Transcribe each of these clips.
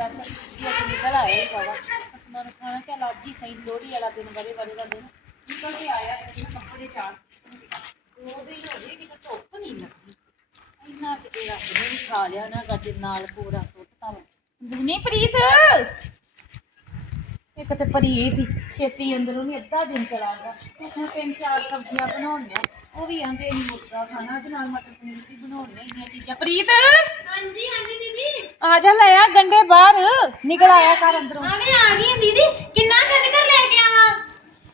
ਦੱਸ ਕੀ ਅੱਜ ਨਿਕਲ ਆਇਆ ਬਾਬਾ। ਕਸਮਾਂ ਖਾਣਾ ਚੱਲ ਅੱਜ ਹੀ ਸਹੀ, ਲੋਹੜੀ ਵਾਲਾ ਦਿਨ, ਬੜੇ ਬੜੇ ਦਾ ਦਿਨ। ਨਿਕਲ ਕੇ ਆਇਆ ਤੇ ਕੱਪੜੇ ਚਾਰ ਦੋ ਦਿਨ ਹੋ ਗਏ, ਕਿਤੇ ਧੁੱਪ ਨਹੀਂ ਲੱਗੀ। ਇੰਨਾ ਕਿਤੇ ਰੱਬ ਨੇ ਵੀ ਖਾ ਲਿਆ ਨਾ, ਗੱਜ ਨਾਲ ਪੂਰਾ ਸੁੱਟਤਾ ਵਾ ਨਹੀਂ ਪ੍ਰੀਤ? ਇੱਕ ਤੇ ਪਰੀ ਦੀ ਛੇਤੀ ਅੰਦਰੋਂ ਨਹੀਂ ਅੱਧਾ ਦਿਨ ਚਲਾ ਗਿਆ। ਉਸਨੇ ਤਿੰਨ ਚਾਰ ਸਬਜ਼ੀਆਂ ਬਣਾਉਣੀਆਂ, ਉਹ ਵੀ ਆਂਦੇ ਨਹੀਂ ਮੁਰਗਾ ਖਾਣਾ ਤੇ ਨਾਲ ਮਟਰ ਪਨੀਰ ਵੀ ਬਣਾਉਣੀਆਂ ਇੰਨੀਆਂ ਚੀਜ਼ਾਂ। ਪ੍ਰੀਤ? ਆ ਜਾ ਲੈ ਆ ਗੰਡੇ ਬਾਹਰ ਨਿਕਲ ਆਇਆ ਘਰ ਅੰਦਰੋਂ। ਆਵੇਂ ਆ ਗਈ ਹਾਂ ਦੀਦੀ। ਕਿੰਨਾ ਕਦ ਕਰ ਲੈ ਕੇ ਆਵਾਂ?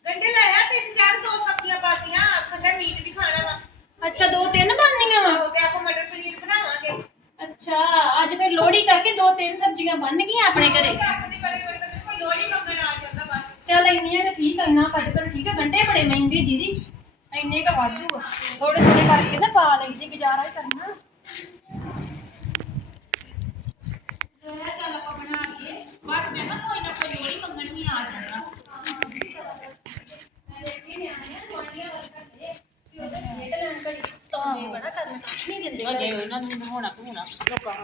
ਗੰਡੇ ਲਾਇਆ ਤਿੰਨ ਚਾਰ ਦੋ ਸਬਜ਼ੀਆਂ ਪਾਤੀਆਂ ਆਖਦਾ ਮੀਟ ਵੀ ਖਾਣਾ ਵਾ। ਅੱਛਾ ਦੋ ਤਿੰਨ ਬਣਨੀਆਂ ਵਾ? ਹੋ ਗਿਆ ਆਪਾਂ ਮਟਰ ਪਨੀਰ ਬਣਾਵਾਂਗੇ। ਅੱਛਾ ਅੱਜ ਫਿਰ ਲੋਹੜੀ ਕਰਕੇ ਦੋ ਤਿੰਨ ਸਬਜ਼ੀਆਂ ਬਣ ਗਈਆਂ ਆਪਣੇ ਘਰੇ? ਤਾਂ ਕੋਈ ਲੋੜੀ ਮੰਗਣ ਆ ਜਾਂਦਾ ਬਸ। ਚੱਲ ਇੰਨੀਆਂ ਤਾਂ ਠੀਕ ਆ ਨਾ ਪੱਜ ਕਰ ਠੀਕ ਆ ਗੰਡੇ ਬੜੇ ਮਹਿੰਗੇ ਦੀਦੀ। ਇੰਨੇ ਕ ਵਾਧੂ ਆ। ਥੋੜੇ ਥੋੜੇ ਕਰਕੇ ਨਾ ਪਾ ਲਈ ਜੀ ਗੁਜ਼ਾਰਾ ਹੀ ਕਰਨਾ ਮੈਂ ਚੱਲ ਆਪਾਂ ਬਣਾ ਲਈਏ ਬਟ ਮੈਂ ਨਾ ਕੋਈ ਨਾ ਕੋਈ ਲੋੜੀ ਮੰਗਣ ਵੀ ਆ ਜਾਂਦਾ ਬੜਾ ਕਰਨਾ ਨਹੀਂ ਦਿੰਦੇ ਅਜੇ ਇਹਨਾਂ ਨੂੰ ਨਹਾਉਣਾ ਧੋਣਾ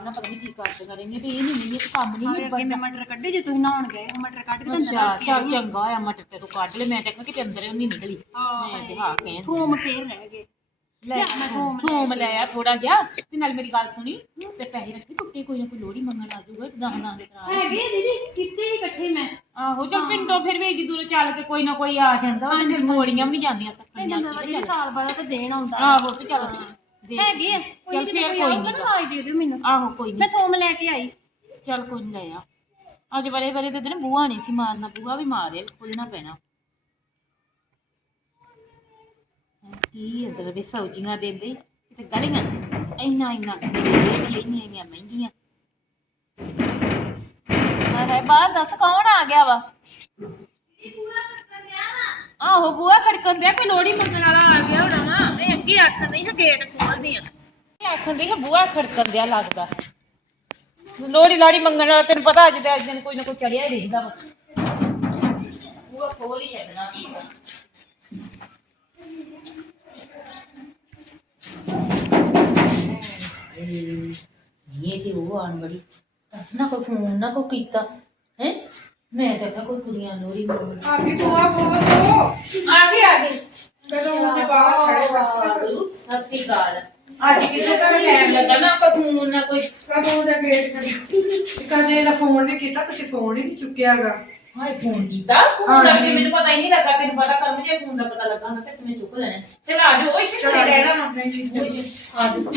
ਲੋਕਾਂ ਨੂੰ ਨਾ ਪਤਾ ਨਹੀਂ ਕੀ ਕਰਦੇ ਰਹਿੰਦੇ ਤੇ ਇਹ ਨਹੀਂ ਨਹੀਂ ਇਹ ਕੰਮ ਨਹੀਂ ਕਿੰਨੇ ਮਟਰ ਕੱਢੇ ਜੇ ਤੁਸੀਂ ਨਹਾਉਣ ਗਏ ਮਟਰ ਕੱਢ ਕੇ ਅੱਛਾ ਚੱਲ ਚੰਗਾ ਆ ਮਟਰ ਤੇ ਤੂੰ ਕੱਢ ਲੈ ਮੈਂ ਦੇਖਾਂ ਕਿ ਅੰਦਰ ਉਹ ਨਹੀਂ ਨਿਕਲੀ ਮੈਂ ਤੇ ਹਾਂ। ਕਹਿ ਥੂਮ ਫੇਰ ਰਹਿ ਗਏ। ਲੈ ਥੋਮ ਲੈ ਆ ਥੋੜਾ ਜਿਹਾ ਤੇ ਨਾਲ ਮੇਰੀ ਗੱਲ ਸੁਣੀ ਤੇ ਪੈਸੇ ਰੱਖੀ ਟੁੱਟੇ ਕੋਈ ਨਾ ਕੋਈ ਲੋੜੀ ਮੰਗਣ ਆ ਜਾਊਗਾ ਤੇ ਦਸ ਦਾਂ ਕਰਾ ਹੈਗੇ ਦੀਦੀ ਕਿੱਥੇ ਹੀ ਇਕੱਠੇ ਮੈਂ। ਆਹੋ ਚੱਲ ਪਿੰਡੋਂ ਫਿਰ ਵੀ ਏਡੀ ਦੂਰੋਂ ਚੱਲ ਕੇ ਕੋਈ ਨਾ ਕੋਈ ਆ ਜਾਂਦਾ ਤੇ ਮੋੜੀਆਂ ਵੀ ਜਾਂਦੀਆਂ ਤੇ ਸੱਖੀਆਂ ਬੰਦਾ ਦੀਦੀ ਸਾਲ ਬਾਅਦ ਤਾਂ ਦੇਣ ਆਉਂਦਾ। ਆਹੋ ਤੇ ਚੱਲ। ਦੇਖ। ਹੈਗੇ ਆ। ਕੋਈ ਚੱਲ ਨਹੀਂ ਫਿਰ ਕੋਈ ਕੋਈ ਆਊਗਾ ਨੀ। ਨਾ ਆਵਾਜ਼ ਦੇ ਦਿਓ ਮੈਨੂੰ। ਆਹੋ ਕੋਈ ਮੈਂ ਨਹੀਂ ਥੋਮ ਲੈ ਕੇ ਆਈ। ਚੱਲ ਕੋਈ ਨੀ ਲੈ ਆ। ਅੱਜ ਬਰੇ ਬਰੇ ਦੇ ਦਿਨ ਬੂਆ ਨਹੀਂ ਸੀ ਮਾਰਨਾ ਬੂਆ ਵੀ ਮਾਰਿਆ ਖੁੱਲਣਾ ਪੈਣਾ। ਕੀ ਅੰਦਰ ਵੀ ਸਬਜ਼ੀਆਂ ਦਿੰਦੇ। ਈ, ਤੇ ਗਲੀਆਂ। ਇੰਨਾ ਇੰਨਾ ਕਿਤੇ ਇਹ ਵੀ ਇੰਨੀਆਂ ਇੰਨੀਆਂ ਮਹਿੰਗੀਆਂ। ਬਾਹਰ ਦੱਸ ਕੌਣ ਆ ਗਿਆ ਵਾ? ਆਹੋ ਬੂਆ ਖੜਕਣ ਦਿਆ ਕੋਈ ਲੋੜੀ ਮੰਗਣ ਵਾਲਾ ਆ ਗਿਆ ਹੋਣਾ। ਮੈਂ ਅੱਗੇ ਆਖਣ ਨਹੀਂ ਹਾਂ ਗੇਟ ਖੋਲਦੀ ਆ ਆਖਣ ਦੀ ਹੈ ਬੂਆ ਖੜਕਣ ਦਿਆ ਲੱਗਦਾ। ਲੋੜੀ ਲਾੜੀ ਮੰਗਣ ਵਾਲਾ ਤੈਨੂੰ ਪਤਾ ਅੱਜ ਦੇ ਅੱਜ ਦਿਨ ਕੋਈ ਨਾ ਕੋਈ ਚੜਿਆ ਹੀ ਰਹਿੰਦਾ ਵਾ। ਬੂਆ ਖੋਲ ਹੀ ਛੱਡਣਾ ਵੀ ਇਹ ਤੇ ਉਹ ਆਣ ਬੜੀ ਦੱਸ ਨਾ ਕੋਈ ਫੋਨ ਨਾ ਕੋਈ ਕੀਤਾ। ਹੈ? ਮੈਂ ਤਾਂ ਕਿਹਾ ਕੋਈ ਕੁੜੀਆਂ ਲੋੜੀ ਮੰਗਣ। ਆਪੀ ਚੋਆ ਬੋਲੋ ਆ ਗਏ ਆ ਗਏ ਕਦੋਂ ਉਹਨੇ ਬਾਹਰ ਖੜੇ ਵਾਹਿਗੁਰੂ ਸਤਿ ਸ਼੍ਰੀ ਅਕਾਲ ਅੱਜ ਕਿਸੇ ਦਾ ਟਾਈਮ ਲੱਗਾ ਨਾ ਕੋਈ ਫੋਨ ਨਾ ਕੋਈ ਕਦੋਂ ਦਾ ਗੇਟ ਖੜੀ ਕਦੇ ਦਾ ਫੋਨ ਵੀ ਕੀਤਾ ਤੁਸੀਂ ਫੋਨ ਹੀ ਨਹੀਂ ਚੁੱਕਿਆਗਾ ਹਾਏ ਫੋਨ ਕੀਤਾ ਫੋਨ ਦਾ ਵੀ ਮੈਨੂੰ ਪਤਾ ਹੀ ਨਹੀਂ ਲੱਗਾ ਤੈਨੂੰ ਪਤਾ ਕਰਮ ਜੇ ਫੋਨ ਦਾ ਪਤਾ ਲੱਗਾ ਨਾ ਤੇ ਮੈਂ ਚੁੱਕ ਲੈਣਾ ਚਲ ਆ ਜਾਓ ਇੱਥੇ ਖੜੇ ਰਹਿਣਾ ਨਾ ਆ ਜਾਓ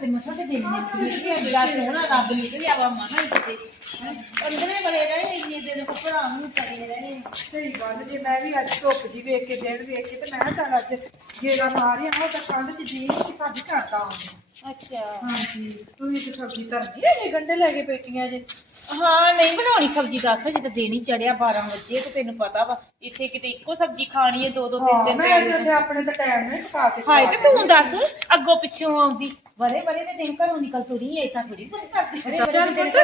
ਤੇ ਮੱਥਾ ਤੇ ਦੇਖਣੀ ਸੀ ਇਹ ਬੜਾ ਸੋਹਣਾ ਰੱਬ ਨਿਕਲਿਆ ਵਾ ਮਾਨਾ ਇੱਥੇ ਅੰਦਰੇ ਬੜੇ ਰਹੇ ਇੰਨੇ ਦਿਨ ਕੱਪੜਾ ਨੂੰ ਪੜੇ ਰਹੇ। ਸਹੀ ਗੱਲ ਜੇ ਮੈਂ ਵੀ ਅੱਜ ਧੁੱਪ ਜੀ ਵੇਖ ਕੇ ਦਿਨ ਵੇਖ ਕੇ ਤੇ ਮੈਂ ਚੱਲ ਅੱਜ ਗੇੜਾ ਮਾਰਿਆ ਉਹ ਤਾਂ ਕੰਧ ਚ ਜੀ ਕਿ ਸਾਡੀ ਘਰ ਦਾ ਆਉਂਦੀ। ਅੱਛਾ। ਹਾਂਜੀ ਤੂੰ ਇਹ ਸਬਜ਼ੀ ਧਰਦੀ ਹੈ ਇਹ ਗੰਡੇ ਲੈ ਕੇ ਬੈਠੀਆਂ ਜੇ। ਹਾਂ ਨਹੀਂ ਬਣਾਉਣੀ ਸਬਜ਼ੀ ਦੱਸ ਜੇ ਤਾਂ ਦੇਣੀ ਚੜਿਆ 12 ਵਜੇ ਤੇ ਤੈਨੂੰ ਪਤਾ ਵਾ ਇੱਥੇ ਕਿਤੇ ਇੱਕੋ ਸਬਜ਼ੀ ਖਾਣੀ ਹੈ ਦੋ ਦੋ ਤਿੰਨ ਤਿੰਨ ਮੈਂ ਤੇ ਆਪਣੇ ਤਾਂ ਟਾਈਮ ਨਹੀਂ ਪਕਾ ਕੇ ਹਾਏ ਤੇ ਤੂੰ ਦੱਸ ਅੱਗੋਂ ਪਿੱਛੋਂ ਆਉਂਦੀ ਵਰੇ ਵਰੇ ਤੇ ਦਿਨ ਘਰੋਂ ਨਿਕਲ ਤੁਰੀ ਐ ਤਾਂ ਥੋੜੀ ਕੁਛ ਕਰਦੀ ਚੱਲ ਪੁੱਤ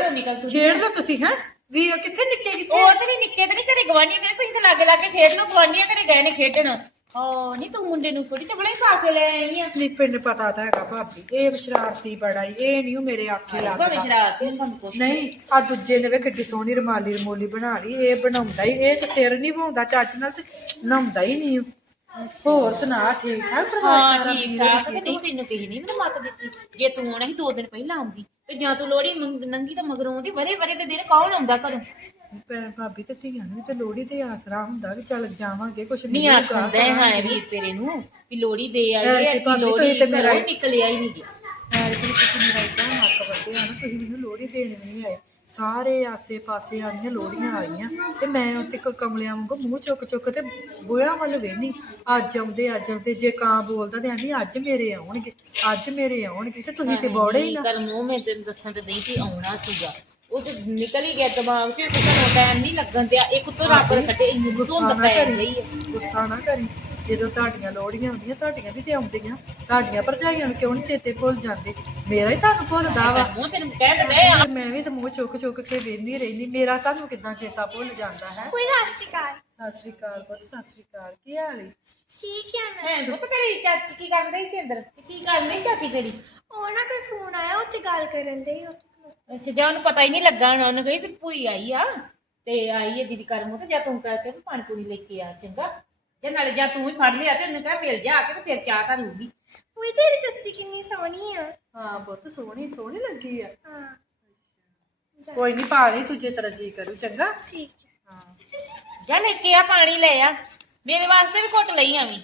ਖੇਡ ਲਓ ਤੁਸੀਂ ਹੈ? ਵੀ ਉਹ ਕਿੱਥੇ ਨਿੱਕੇ ਕਿੱਥੇ ਉਹ ਤੇ ਨਿੱਕੇ ਤੇ ਨਹੀਂ ਘਰੇ ਗਵਾਂਢੀਆਂ ਦੇ ਤੁਸੀਂ ਤੇ ਲਾਗੇ ਲਾਗੇ ਖੇਡ ਲੋ ਗਵਾਂਢੀਆਂ ਘਰੇ ਗਏ ਨੇ ਖੇਡਣ। ਹਾਂ ਨਹੀਂ ਤੂੰ ਮੁੰਡੇ ਨੂੰ ਕੁੜੀ ਚਪਲੇ ਪਾ ਕੇ ਲੈ ਆਈ ਆ। ਨਹੀਂ ਪਿੰਡ ਪਤਾ ਤਾਂ ਹੈਗਾ ਭਾਬੀ ਇਹ ਸ਼ਰਾਰਤੀ ਬੜਾ ਈ ਇਹ ਨਹੀਂ ਮੇਰੇ ਆਖੇ ਭਾਵੇਂ ਲੱਗਦਾ। ਸ਼ਰਾਰਤੀ ਨੂੰ ਤੁਹਾਨੂੰ ਕੁਛ ਨਹੀਂ ਆ ਦੂਜੇ ਨੇ ਵੇ ਕਿੱਡੀ ਸੋਹਣੀ ਰਮਾਲੀ ਰਮੋਲੀ ਬਣਾ ਲਈ ਇਹ ਬਣਾਉਂਦਾ ਹੀ ਇਹ ਤੇ ਸਿਰ ਨਹੀਂ ਵਾਉਂਦਾ ਚੱਜ ਨਾਲ ਤੇ ਨਹਾਉਂਦਾ ਹੀ ਨਹੀਂ ਹੋਰ ਸੁਣਾ ਠੀਕ ਠਾਕ ਪਰਿਵਾਰ ਹਾਂ ਸਾਰਾ? ਠੀਕ ਠਾਕ ਤੇ ਨਹੀਂ ਤੈਨੂੰ ਕਿਸੇ ਨਹੀਂ ਮੈਨੂੰ ਮੱਤ ਦਿੱਤੀ। ਜੇ ਤੂੰ ਆਉਣਾ ਸੀ ਦੋ ਦਿਨ ਪਹਿਲਾਂ ਆਉਂਦੀ ਤੇ ਜਾਂ ਤੂੰ ਲੋੜੀ ਨੰਗੀ ਤਾਂ ਮਗਰੋਂ ਆਉਂਦੀ ਵਰੇ ਵਰੇ ਦੇ ਦਿਨ ਕੌਣ ਆਉਂਦਾ ਘਰੋਂ? ਭੈਣ ਭਾਬੀ ਤੇ ਧੀਆਂ ਨੂੰ ਵੀ ਤੇ ਲੋਹੜੀ ਤੇ ਆਸਰਾ ਹੁੰਦਾ ਵੀ ਚੱਲ ਜਾਵਾਂਗੇ ਕੁਛ ਨਹੀਂ ਆਖਦਾ ਹੈ ਵੀਰ ਤੇਰੇ ਨੂੰ ਵੀ ਲੋੜੀ ਦੇ ਆਈ ਹੈ ਕਿ ਭਾਬੀ ਲੋੜੀ ਤੇ ਮੇਰਾ- ਘਰੋਂ ਨਿਕਲ ਆਈ ਨਹੀਂ ਐਰ ਕਿ ਤੁਸੀਂ ਮੇਰਾ ਇਦਾਂ ਨੱਕ ਵੱਡੇ ਆ ਨਾ ਤੁਸੀਂ ਮੈਨੂੰ ਲੋਹੜੀ ਦੇਣ ਵੀ ਨਹੀਂ ਆਏ। ਸਾਰੇ ਆਸੇ ਪਾਸੇ ਆਈਆਂ ਲੋਹੜੀਆਂ ਆਈਆਂ ਤੇ ਮੈਂ ਉੱਤੇ ਕ- ਕਮਲਿਆਂ ਵਾਂਗੂ ਮੂੰਹ ਚੁੱਕ ਚੁੱਕ ਤੇ ਬੋਇਆ ਵੱਲ ਵੇਹਨੀ ਅੱਜ ਆਉਂਦੇ ਅੱਜ ਆਉਂਦੇ ਜੇ ਕਾਂ ਬੋਲਦਾ ਤੇ ਆਂਦੀ ਅੱਜ ਮੇਰੇ ਆਉਣਗੇ ਅੱਜ ਮੇਰੇ ਆਉਣਗੇ ਤੇ ਤੁਸੀਂ ਤੇ ਬੋੜੇ ਹੀ ਨਾ। ਕਰ ਮੂੰਹ ਮੈਂ ਤੈਨੂੰ ਦੱਸਾਂ ਤੇ ਨਹੀਂ ਕਿ ਆਉਣਾ ਸੀਗਾ। ਉਹ ਤੇ ਨਿਕਲ ਹੀ ਗਿਆ ਦਿਮਾਗ ਚੋਂ ਕਿਸੇ ਨੂੰ ਟਾਈਮ ਨਹੀਂ ਲੱਗਣ ਦਿਆ। ਇੱਕ ਤੋਂ ਰੱਬ ਨੇ ਕੱਢੇ ਇੰਨੀ ਧੁੰਦ ਗੁੱਸਾ ਨਾ ਪੈ ਕਰੀ ਰਹੀ ਹੈ ਗੁੱਸਾ ਨਾ ਕਰੀ। ਜਦੋਂ ਤੁਹਾਡੀਆਂ ਲੋੜੀਆਂ ਹੁੰਦੀਆਂ ਤੁਹਾਡੀਆਂ ਵੀ ਤੇ ਆਉਂਦੀਆਂ। ਤੁਹਾਡੀਆਂ ਭਰਜਾਈਆਂ ਨੂੰ ਕਿਉਂ ਨਹੀਂ ਚੇਤੇ ਭੁੱਲ ਜਾਂਦੇ? ਮੇਰਾ ਹੀ ਤੁਹਾਨੂੰ ਭੁੱਲਦਾ ਵਾ। ਮੂੰਹ ਤੈਨੂੰ ਕਹਿ ਤੇ ਗਏ ਆ ਮੈਂ ਵੀ ਤਾਂ ਮੂੰਹ ਚੁੱਕ ਚੁੱਕ ਕੇ ਵੇਂਦੀ ਰਹਿੰਦੀ ਮੇਰਾ ਤੁਹਾਨੂੰ ਕਿੱਦਾਂ ਚੇਤਾ ਭੁੱਲ ਜਾਂਦਾ ਹੈ? ਕੋਈ ਸਤਿ ਸ਼੍ਰੀ ਅਕਾਲ। ਸਤਿ ਸ਼੍ਰੀ ਅਕਾਲ ਪੁੱਤ ਸਤਿ ਸ਼੍ਰੀ ਅਕਾਲ। ਕੀ ਹਾਲ ਹੈ ਠੀਕ ਹੈ ਮੈਂ। ਹੈ ਉਹ ਤਾਂ ਤੇਰੀ ਚਾਚੀ ਕੀ ਕਰਦੇ ਸੀ ਅੰਦਰ? ਕੀ ਕਰਦੀ ਚਾਚੀ ਤੇਰੀ? ਉਹ ਨਾ ਕੋਈ ਫੋਨ ਆਇਆ ਉੱਥੇ ਗੱਲ ਕਰਨ ਦੇ ਉੱਥੇ। ਖਲੋ- ਅੱਛਾ ਜਾਂ ਉਹਨੂੰ ਪਤਾ ਹੀ ਨਹੀਂ ਲੱਗਾ ਹੋਣਾ ਉਹਨੂੰ ਕਹੀ ਤੇ ਭੂਈ ਆਈ ਆ ਤੇ ਆਈ ਹੈ ਦੀਦੀ ਕਰਮੋ ਤੇ ਜਾਂ ਤੂੰ ਕਹਿ ਕੇ ਪਾਣੀ ਪੂਣੀ ਲੈ ਕੇ ਆ ਚੰਗਾ। ਜੇ ਨਾਲੇ ਜਾਂ ਤੂੰ ਹੀ ਫੜ ਲਿਆ ਤੇ ਉਹਨੂੰ ਕਹਿ ਫਿਰ ਜਾ ਕੇ ਤੇ ਫਿਰ ਚਾਹ ਤਾਂ ਲੂਗੀ ਉਈ ਤੇਰੀ ਜੁੱਤੀ ਕਿੰਨੀ ਸੋਹਣੀ ਆ। ਹਾਂ ਪੁੱਤ ਸੋਹਣੀ ਸੋਹਣੀ ਲੱਗੀ ਆ। ਹਾਂ। ਕੋਈ ਨਹੀਂ ਪਾ ਲਈ ਤੁਝੇ ਤਰ੍ਹਾਂ ਜੀ ਕਰੂ ਚੰਗਾ। ਠੀਕ ਹੈ। ਜਾਂ ਲੈ ਕੇ ਆ ਪਾਣੀ ਲੈ ਆ। ਮੇਰੇ ਵਾਸਤੇ ਵੀ ਘੁੱਟ ਲਈ ਆਵੀਂ